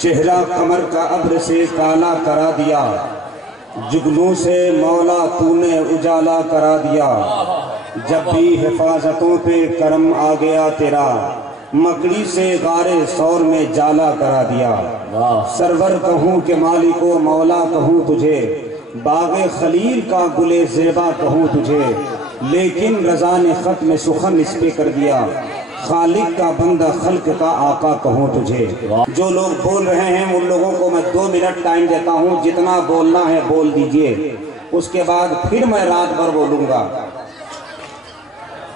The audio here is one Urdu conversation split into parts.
چہرہ قمر کا ابر سے کالا کرا دیا، جگنوں سے مولا تو نے اجالا کرا دیا۔ جب بھی حفاظتوں پہ کرم آ گیا تیرا، مکڑی سے غارِ ثور میں جالا کرا دیا۔ سرور کہوں کہ مالک و مولا کہوں تجھے، باغ خلیل کا گلِ زیبا کہوں تجھے، لیکن رضا نے ختم سخن اس پہ کر دیا، خالق کا بندہ خلق کا آقا کہوں تجھے۔ جو لوگ بول رہے ہیں ان لوگوں کو میں 2 منٹ ٹائم دیتا ہوں، جتنا بولنا ہے بول دیجئے، اس کے بعد پھر میں رات بھر بولوں گا۔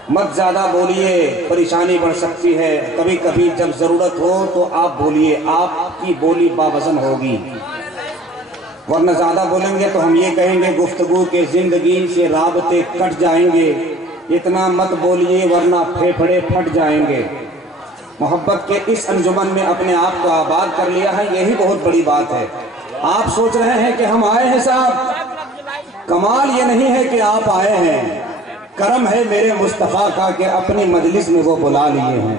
مت زیادہ بولیے، پریشانی بڑھ سکتی ہے۔ کبھی کبھی جب ضرورت ہو تو آپ بولیے، آپ کی بولی باوزن ہوگی، ورنہ زیادہ بولیں گے تو ہم یہ کہیں گے گفتگو کے زندگی سے رابطے کٹ جائیں گے۔ اتنا مت بولیے ورنہ پھیپھڑے پھٹ جائیں گے۔ محبت کے اس انجمن میں اپنے آپ کو آباد کر لیا ہے، یہی بہت بڑی بات ہے۔ آپ سوچ رہے ہیں کہ ہم آئے ہیں صاحب، کمال یہ نہیں ہے کہ آپ آئے ہیں، کرم ہے میرے مصطفیٰ کا کہ اپنی مجلس میں وہ بلا لیے ہیں۔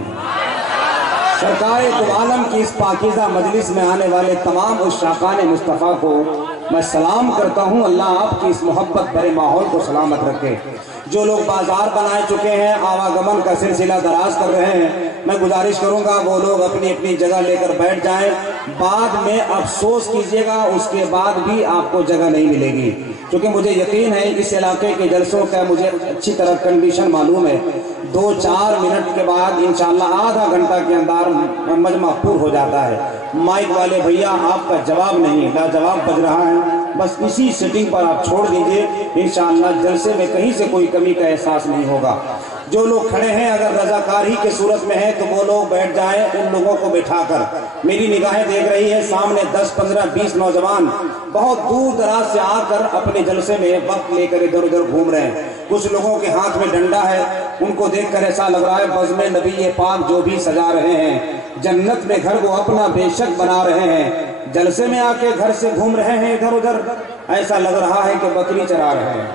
سرکار دو عالم کی اس پاکیزہ مجلس میں آنے والے تمام عشاقان مصطفیٰ کو میں سلام کرتا ہوں۔ اللہ آپ کی اس محبت بھرے ماحول کو سلامت رکھے۔ جو لوگ بازار بنائے چکے ہیں، آواگمن کا سلسلہ دراز کر رہے ہیں، میں گزارش کروں گا وہ لوگ اپنی اپنی جگہ لے کر بیٹھ جائیں۔ بعد میں افسوس کیجئے گا، اس کے بعد بھی آپ کو جگہ نہیں ملے گی، کیونکہ مجھے یقین ہے اس علاقے کے جلسوں کا مجھے اچھی طرح کنڈیشن معلوم ہے۔ 2-4 منٹ کے بعد انشاءاللہ آدھا گھنٹہ کے اندر مجمع پور ہو جاتا ہے۔ مائک والے بھیا آپ کا جواب نہیں، لاجواب بج رہا ہے، بس اسی سیٹنگ پر آپ چھوڑ دیجئے، انشاءاللہ جلسے میں کہیں سے کوئی کمی کا احساس نہیں ہوگا۔ جو لوگ کھڑے ہیں اگر رضاکاری کے صورت میں ہیں تو وہ لوگ بیٹھ جائیں، ان لوگوں کو بٹھا کر۔ میری نگاہیں دیکھ رہی ہے سامنے 10 15 20 نوجوان بہت دور دراز سے آ کر اپنے جلسے میں وقت لے کر ادھر ادھر گھوم رہے ہیں۔ کچھ لوگوں کے ہاتھ میں ڈنڈا ہے، ان کو دیکھ کر ایسا لگ رہا ہے بزم نبی پاک جو بھی سجا رہے ہیں، جنت میں گھر کو اپنا بے شک بنا رہے ہیں، جلسے میں آ کے گھر سے گھوم رہے ہیں ادھر ادھر، ایسا لگ رہا ہے کہ بکری چرا رہے ہیں۔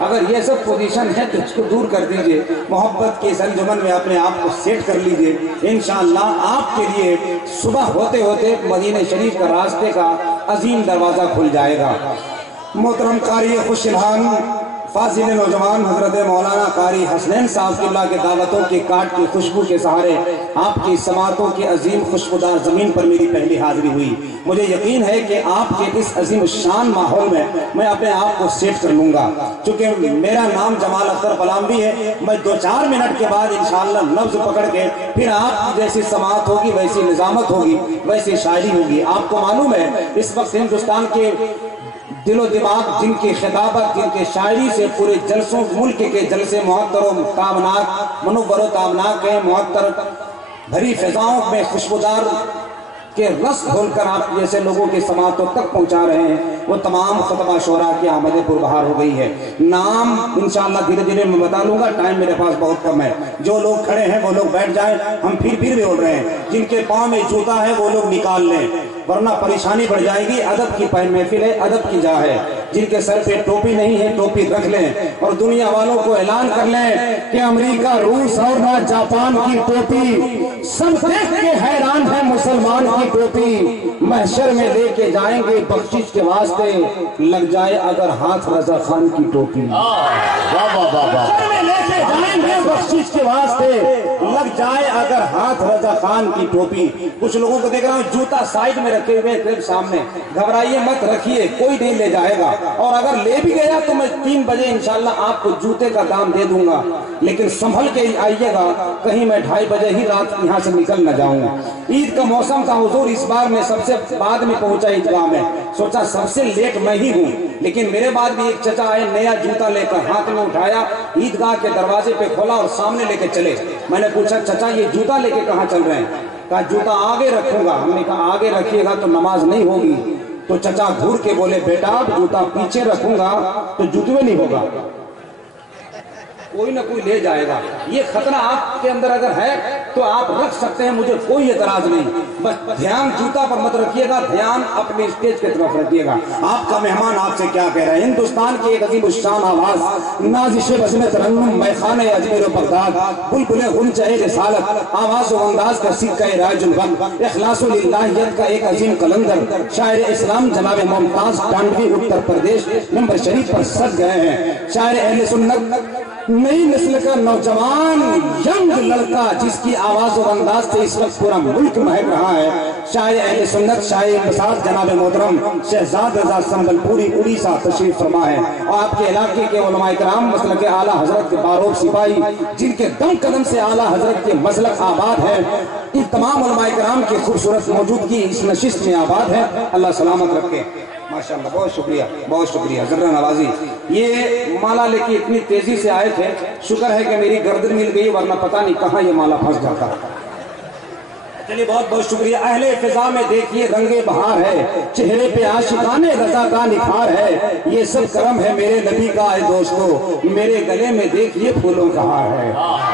اگر یہ سب پوزیشن ہے تو اس کو دور کر دیجئے، محبت کے انجمن میں اپنے آپ کو سیٹ کر لیجئے، انشاءاللہ آپ کے لیے صبح ہوتے ہوتے مدینہ شریف کا راستے کا عظیم دروازہ کھل جائے گا۔ محترم قاری خوش الحان فاضل نوجوان حضرت مولانا قاری حسنین صاحب قبلہ کے دعوتوں کی کاٹ کی خوشبو کے سہارے آپ کی سماعتوں کی عظیم خوشبودار زمین پر میری پہلی حاضری ہوئی۔ مجھے یقین ہے کہ آپ کے اس عظیم شان ماحول میں اپنے آپ کو سیٹ کر لوں گا، چونکہ میرا نام جمال اختر پلاموی ہے۔ میں 2-4 منٹ کے بعد انشاءاللہ نبض پکڑ کے پھر آپ کی جیسی سماعت ہوگی، ویسی نظامت ہوگی، ویسی شاعری ہوگی۔ آپ کو معلوم ہے اس وقت ہندوستان کے دل و دماغ جن کی خطابت، جن کے شاعری سے پورے جلسوں ملک کے جلسے معطر و تابناک، منور و تابناک ہیں، معطر بھری فضاؤں میں خوشبودار کے رس گھول کر آپ جیسے لوگوں کے سماعتوں تک پہنچا رہے ہیں، وہ تمام خطبہ شعراء کی آمد پربہار ہو گئی ہے۔ نام انشاءاللہ دھیرے دھیرے میں بتا لوں گا، ٹائم میرے پاس بہت کم ہے۔ جو لوگ کھڑے ہیں وہ لوگ بیٹھ جائیں، ہم پھر بھی بول رہے ہیں، جن کے پاؤں میں جوتا ہے وہ لوگ نکال لیں ورنہ پریشانی بڑھ جائے گی۔ ادب کی محفل ہے، ادب کی جا ہے۔ جن کے سر پہ ٹوپی نہیں ہے ٹوپی رکھ لیں اور دنیا والوں کو اعلان کر لیں کہ امریکہ، روس اور نہ جاپان کی ٹوپی سب دیکھ کے حیران ہے مسلمان کی ٹوپی۔ محشر میں لے کے جائیں گے بخشش کے واسطے، لگ جائے اگر ہاتھ رضا خان کی ٹوپی۔ محشر میں لے کے جائیں گے بخشش کے واسطے، لگ جائے اگر ہاتھ رضا خان کی ٹوپی۔ کچھ لوگوں کو دیکھ رہا ہوں جوتا سائیڈ میں رکھے ہوئے کلب سامنے، گھبرائیے مت، رکھیے، کوئی نہیں لے جائے گا، اور اگر لے بھی گیا تو میں 3 بجے انشاءاللہ آپ کو جوتے کا دام دے دوں گا، لیکن سنبھل کے آئیے گا، کہیں میں 2:30 بجے ہی رات یہاں سے نکل نہ جاؤں۔ عید کا موسم تھا، حضور اس بار میں سب سے بعد میں پہنچا عیدگاہ میں، سوچا سب سے لیٹ میں ہی ہوں، لیکن میرے بعد بھی ایک چچا آئے، نیا جوتا لے کر ہاتھ میں اٹھایا، عیدگاہ کے دروازے پہ کھولا اور سامنے لے کے چلے۔ میں نے پوچھا چچا یہ جوتا لے کے کہاں چل رہے ہیں؟ کہا جوتا آگے رکھوں گا۔ ہم نے کہا آگے رکھیے گا تو نماز نہیں ہوگی، تو چچا گھور کے بولے بیٹا جوتا پیچھے رکھوں گا تو جوتوے نہیں ہوگا، کوئی نہ کوئی لے جائے گا۔ یہ خطرہ آپ کے اندر اگر ہے تو آپ رکھ سکتے ہیں, مجھے کوئی اعتراض نہیں, بس دھیان جوتا پر مت رکھیے گا, دھیان اپنی اسٹیج کی طرف رکھیے گا. آپ کا مہمان آپ سے کیا کہہ رہے ہیں؟ ہندوستان کی ایک عظیم الشان آواز, نازش بزم ترنم میخانہ اجمیر و بغداد, بلبل غنچہ رسالت, آواز و انداز کا سکہ راج الوقت, اخلاص و للہیت کا ایک عظیم قلندر, شاعر اسلام جناب ممتاز ٹانڈوی اتر پردیش نمبر شریف پر سج گئے ہیں. شاعر اہل سنت, نئی نسل کا نوجوان ینگ لڑکا جس کی آواز و انداز سے اس وقت پورا ملک مہک رہا ہے. شاعر اہل سنت, شاعر مساعد جناب محترم شہزاد رضا سنبل پوری اڑیسہ تشریف فرما ہے, اور آپ کے علاقے کے علماء کرام مسلک اعلیٰ حضرت کے باروب سپاہی جن کے دم قدم سے اعلیٰ حضرت کے مسلک آباد ہے, ان تمام علماء کرام کی خوبصورت موجودگی اس نشست میں آباد ہے. اللہ سلامت رکھے. ماشاءاللہ, بہت شکریہ, بہت شکریہ. ذرا نوازی, یہ مالا لے کے اتنی تیزی سے آئے تھے, شکر ہے کہ میری گردن مل گئی, ورنہ پتہ نہیں کہاں یہ مالا پھنس جاتا. چلیے بہت بہت شکریہ. اہل فضا میں دیکھیے رنگ بہار ہے, چہرے پہ عاشقان رضا کا نکھار ہے, یہ سب کرم ہے میرے نبی کا اے دوستو, میرے گلے میں دیکھیے پھولوں کا ہار ہے.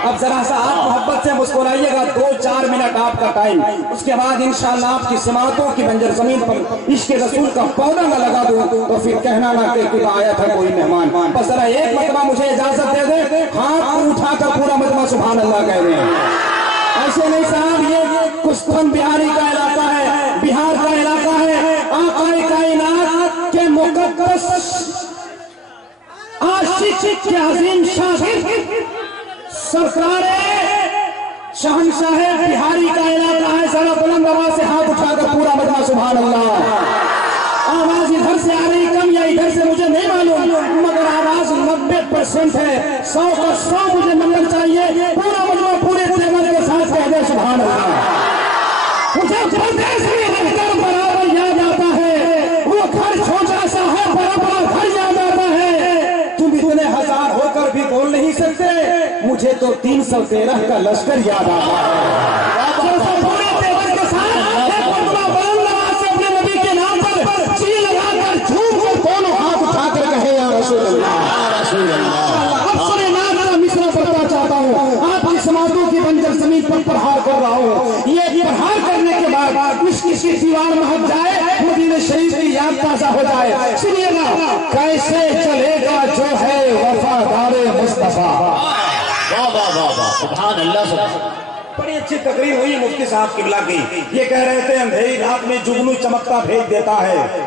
اب ذرا سا آپ محبت سے مسکرائیے گا, 2-4 منٹ آپ کا ٹائم, اس کے بعد انشاءاللہ آپ کی سماعتوں کی بنجر زمین پر عشق رسول کا پودا نہ لگا دوں تو پھر کہنا نہ کہ آیا تھا کوئی مہمان. بس ذرا ایک مرتبہ مجھے اجازت دے دیں, ہاتھ اٹھا کر پورا مجمع سبحان اللہ کہہ دیں. ایسے نہیں صاحب, یہ کستن بہاری کا علاقہ ہے, بہار کا علاقہ ہے. آقا کائنات کے مقدس عاشق کے عظیم شاگرد سرکار شہنشاہ بہاری کا علاقہ ہے. ذرا بلند آواز سے ہاتھ اٹھا کر پورا مجمع سبحان اللہ. آواز ادھر سے آ رہی کم یا ادھر سے مجھے نہیں معلوم, مگر آواز 90% ہے, 100 کا 100 مجھے ملنا چاہیے. پورا مجمع پورے تیور کے ساتھ کہہ دے سبحان اللہ. مجھے پردیس میں رہ کر برابر یاد آتا ہے, وہ گھر چھوٹا سا ہے بڑا بڑا گھر یاد آتا ہے. تم اتنے ہزار ہو کر بھی بول نہیں سکتے, مجھے تو 313 کا لشکر یاد آتا ہے. پورے تیور کے ساتھ رسول اللہ. اب سنے نام کا مصرع پڑھنا چاہتا ہوں, آپ کی سماعتوں کی بنجر زمین پر پرہار کر رہا ہوں. یہ پرہار کرنے کے بعد اس کی دیوار مہک جائے, مدینہ شریف کی یاد تازہ ہو جائے. سنیے نا, کیسے چلے گا جو ہے وفادار مصطفیٰ. واہ واہ واہ واہ, سبحان اللہ. بڑی اچھی تقریر ہوئی مفتی صاحب قبلہ کی. یہ کہہ رہے تھے اندھیری رات میں جگنو چمکتا بھیج دیتا ہے,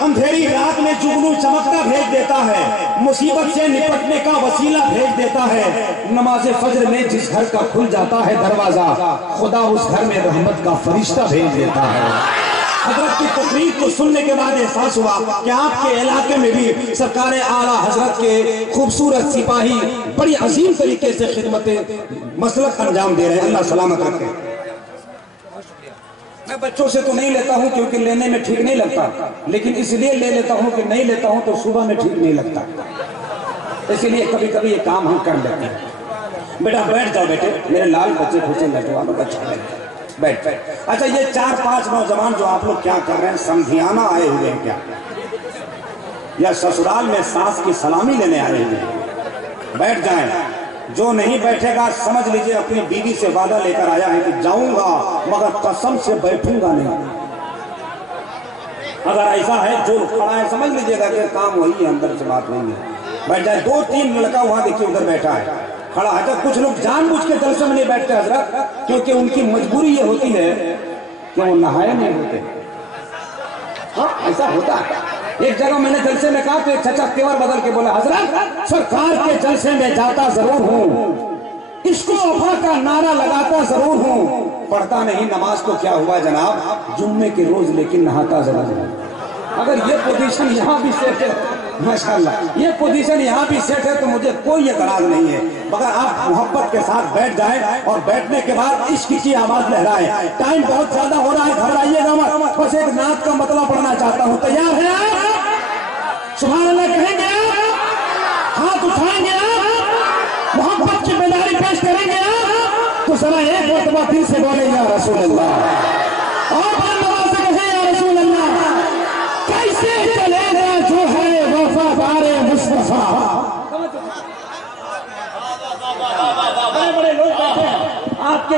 اندھیری رات میں جگنو چمکتا بھیج دیتا ہے, مصیبت سے نپٹنے کا وسیلہ بھیج دیتا ہے. نماز فجر میں جس گھر کا کھل جاتا ہے دروازہ, خدا اس گھر میں رحمت کا فرشتہ بھیج دیتا ہے. حضرت کی تقریر کو سننے کے بعد احساس ہوا کہ آپ کے علاقے میں بھی سرکار اعلیٰ حضرت کے خوبصورت سپاہی بڑی عظیم طریقے سے خدمت مسلک انجام دے رہے ہیں. اللہ سلامت رکھے. میں بچوں سے تو نہیں لیتا ہوں کیونکہ لینے میں ٹھیک نہیں لگتا, لیکن اس لیے لے لیتا ہوں کہ نہیں لیتا ہوں تو صبح میں ٹھیک نہیں لگتا, اسی لیے کبھی کبھی یہ کام ہم کر لیتے ہیں. بیٹا بیٹھ جاؤ بیٹے, میرے لال بچے کھوچے نوجوانوں بچہ بیٹھ. اچھا, یہ 4-5 نوجوان جو آپ لوگ کیا کر رہے ہیں, سمدھیانہ آئے ہوئے ہیں کیا, یا سسرال میں ساس کی سلامی لینے آئے ہوئے ہیں؟ بیٹھ جائیں. جو نہیں بیٹھے گا سمجھ لیجئے اپنی بیوی سے وعدہ لے کر آیا ہے کہ جاؤں گا مگر قسم سے بیٹھوں گا نہیں. اگر ایسا ہے جو کھڑا ہے سمجھ لیجئے گا کہ کام وہی ہے, اندر سے بات نہیں ہے. بیٹھ جائے. 2-3 لڑکا وہاں دیکھیے ادھر بیٹھا ہے, کھڑا ہے. کچھ لوگ جان بوجھ کے جلسے میں نہیں بیٹھتے حضرت, کیونکہ ان کی مجبوری یہ ہوتی ہے کہ وہ نہائے نہیں ہوتے. ہاں ایسا ہوتا ہے. ایک جگہ میں نے جلسے میں کہا تو ایک چچا تیور بدل کے بولا, حضرت سرکار کے جلسے میں جاتا ضرور ہوں, عشق و وفا کا نعرہ لگاتا ضرور ہوں, پڑھتا نہیں نماز تو کیا ہوا جناب, جمعے کے روز لیکن نہاتا ضرور ہوں. اگر یہ پوزیشن یہاں بھی سیٹ ہے, ماشاءاللہ یہ پوزیشن یہاں بھی سیٹ ہے تو مجھے کوئی اعتراض نہیں ہے, مگر آپ محبت کے ساتھ بیٹھ جائیں اور بیٹھنے کے بعد عشق کی آواز لہرائیں. ٹائم بہت زیادہ ہو رہا ہے, گھبرائیے گا مت, بس ایک نعت کا مطلب پڑھنا چاہتا ہوں. تیار ہے آپ؟ سبحان اللہ کہیں گے آپ, ہاتھ اٹھائیں گے آپ, محبت کی بیداری پیش کریں گے آپ, تو ذرا ایک مرتبہ دل سے بولے یا رسول اللہ, اور بلند آواز سے کہیں یا رسول اللہ. کیسے چلے گا جو ہے وفادار مصطفیٰ. بڑے بڑے لوگ بیٹھے ہیں, آپ